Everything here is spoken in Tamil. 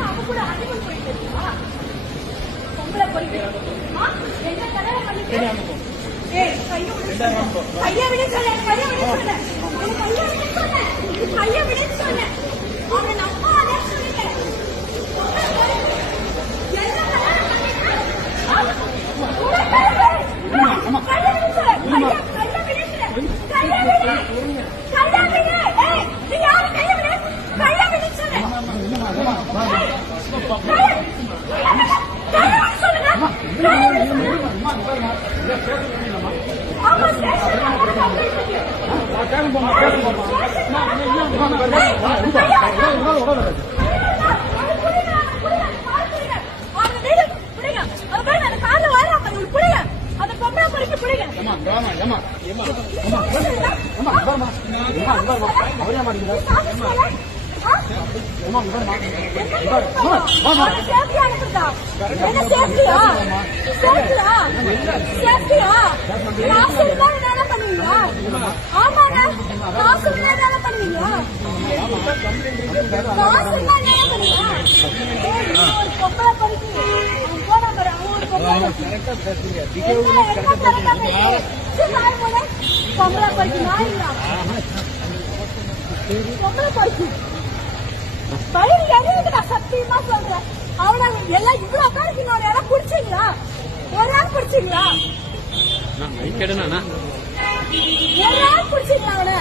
அவங்க கூட அதிகம் போயிட்டு இருக்கா பொம்பளை போயிட்டு என்ன கல்யாணம் பண்ணிட்டு கையை விட சொல்ல கையை விட சொல்ல கையை விட சொல்ல அவன் அப்பா அதே சொல்லிட்டேன் சத்தியமா சொல்றேன் அவனை எல்லாம் இவ்வளவு பேருக்கு இன்னொரு இடம் பிடிச்சீங்களா ஒரு ஆள் பிடிச்சீங்களா ஒரு ஆள் பிடிச்சீங்களா அவனை